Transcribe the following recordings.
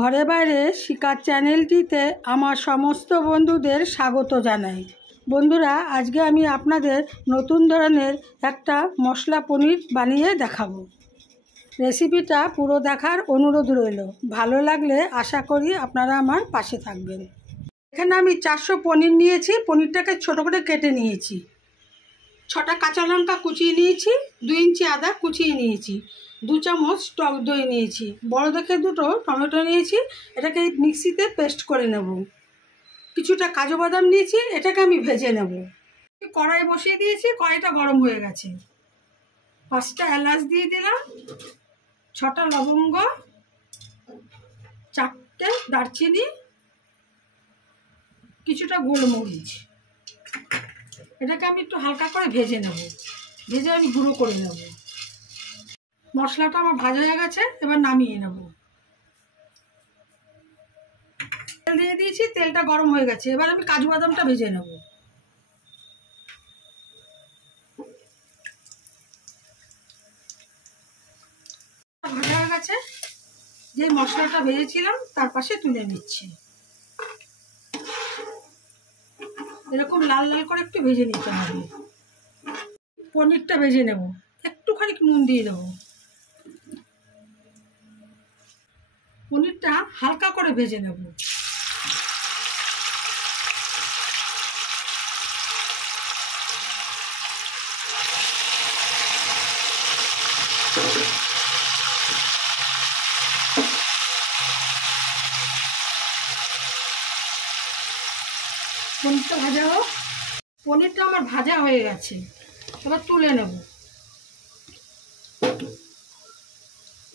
ঘরে বাইরে শিকার চ্যানেলটিতে আমার সমস্ত বন্ধুদের স্বাগত জানাই। বন্ধুরা, আজকে আমি আপনাদের নতুন ধরনের একটা মশলা পনির বানিয়ে দেখাবো। রেসিপিটা পুরো দেখার অনুরোধ রইল। ভালো লাগলে আশা করি আপনারা আমার পাশে থাকবেন। এখানে আমি 400 পনির নিয়েছি। পনিরটাকে ছোট করে কেটে নিয়েছি। 6টা কাঁচা লঙ্কা কুচিয়ে নিয়েছি, 2 ইঞ্চি আদা কুচিয়ে নিয়েছি, 2 চামচ টক দই নিয়েছি, বড় দেখে 2টো টমেটো নিয়েছি। এটাকে মিক্সিতে পেস্ট করে নেব। কিছুটা কাজু বাদাম নিয়েছি, এটাকে আমি ভেজে নেব। কড়াই বসিয়ে দিয়েছি, কড়াইটা গরম হয়ে গেছে। 5টা এলাচ দিয়ে দিলাম, 6টা লবঙ্গ, 4টে দারচিনি, কিছুটা গোলমরিচ। এটাকে আমি একটু হালকা করে ভেজে নেব। ভেজে আমি গুঁড়ো করে নেব। মশলাটা আমার ভাজা হয়ে গেছে, এবার নামিয়ে নেব। তেল দিয়ে দিয়েছি, তেলটা গরম হয়ে গেছে। এবার আমি কাজু বাদামটা ভেজে নেব। ভাজা হয়ে গেছে, যে মশলাটা ভেজেছিলাম তার পাশে তুলে নিচ্ছি। এরকম লাল লাল করে একটু ভেজে নিতে হবে। পনিরটা ভেজে নেব, একটুখানি নুন দিয়ে দেবো। পনিরটা হালকা করে ভেজে নেব। পনিরটা ভাজা হোক। পনিরটা আমার ভাজা হয়ে গেছে, এবার তুলে নেব।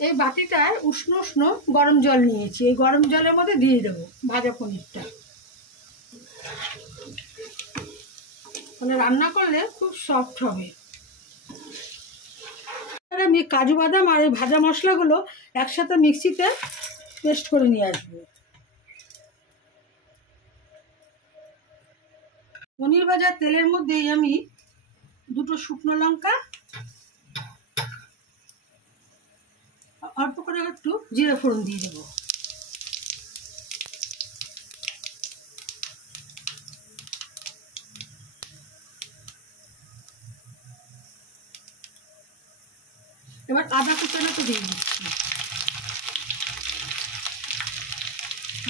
এই বাটিটায় উষ্ণ উষ্ণ গরম জল নিয়েছি, এই গরম জলের মধ্যে দিয়ে দেব ভাজা পনিরটা। মানে রান্না করলে খুব সফট হবে। আমি কাজু বাদাম আর এই ভাজা মশলাগুলো একসাথে মিক্সিতে পেস্ট করে নিয়ে আসবো। পনির ভাজার তেলের মধ্যেই আমি 2টো শুকনো লঙ্কা, অল্প করে একটু জিরে ফোড়ন দিয়ে দেবো। এবার আদা কুচানোটা দিয়ে দিচ্ছি,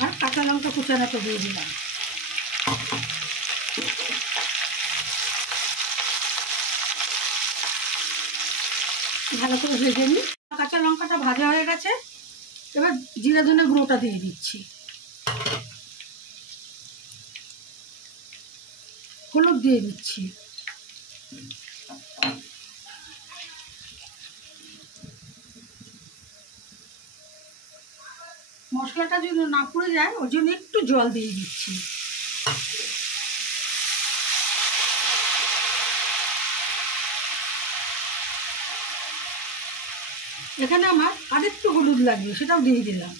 আর কাঁচা লঙ্কা কুচানোটা দিয়ে দিলাম। ভালো করে ভেজে নিই। কাঁচা লঙ্কাটা ভাজা হয়ে গেছে, এবার জিরা ধনে গুঁড়োটা দিয়ে দিচ্ছি। হলুদ দিয়ে দিচ্ছি। মশলাটা যদি না পুড়ে যায় ওর জন্য একটু জল দিয়ে দিচ্ছি। এখানে আমার আরেকটু হলুদ লাগবে, সেটাও দিয়ে দিলাম।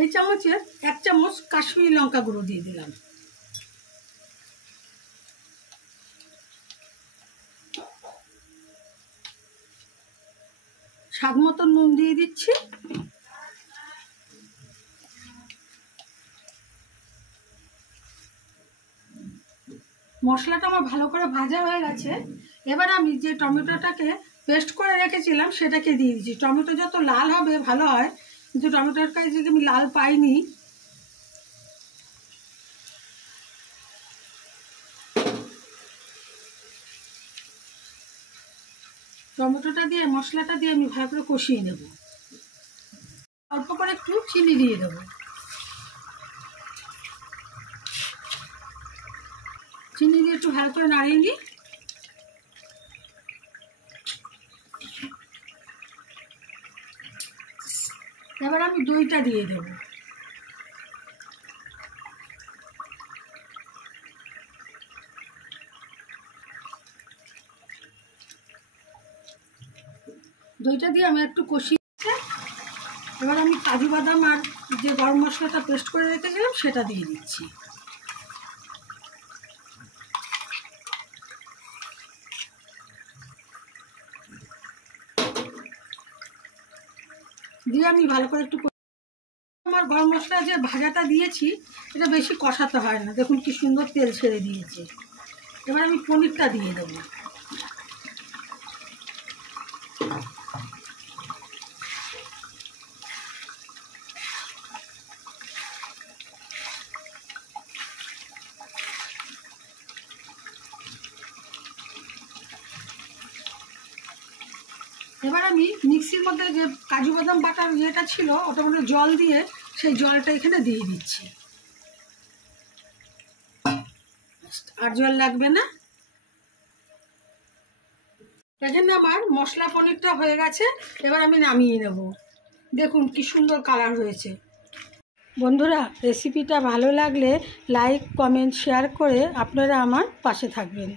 এই চামচের 1 চামচ কাশ্মীরি লঙ্কা গুঁড়ো দিয়ে দিলাম। স্বাদ মতো নুন দিয়ে দিচ্ছি। মশলাটা আমার ভালো করে ভাজা হয়ে গেছে। এবার আমি যে টমেটোটাকে পেস্ট করে রেখেছিলাম সেটাকে দিয়ে দিচ্ছি। টমেটো যত লাল হবে ভালো হয়, কিন্তু টমেটোর কাছে যদি আমি লাল পাইনি। টমেটোটা দিয়ে মশলাটা দিয়ে আমি ভালো করে কষিয়ে নেব। অল্প করে একটু চিনি দিয়ে দেবো। চিনি দিয়ে একটু ভালো করে নাড়িয়ে নিই। এবার আমি দইটা দিয়ে দেব। দইটা দিয়ে আমি একটু কষিয়ে, এবার আমি কাজু বাদাম আর যে গরম মশলাটা পেস্ট করে রেখেছিলাম সেটা দিয়ে দিচ্ছি। দিয়ে আমি ভালো করে একটু, আমার গরম মশলা যে ভাজাটা দিয়েছি এটা বেশি কষাতে হয় না, দেখুন কি সুন্দর তেল ছেড়ে দিয়েছে। এবার আমি পনিরটা দিয়ে দেবো। এবার আমি মিক্সির মধ্যে যে কাজু বাদাম বাটার ইয়েটা ছিল ওটার মধ্যে জল দিয়ে সেই জলটা এখানে দিয়ে দিচ্ছি। আর জল লাগবে না। এখানে আমার মশলা পনিরটা হয়ে গেছে, এবার আমি নামিয়ে নেব। দেখুন কি সুন্দর কালার হয়েছে। বন্ধুরা, রেসিপিটা ভালো লাগলে লাইক, কমেন্ট, শেয়ার করে আপনারা আমার পাশে থাকবেন।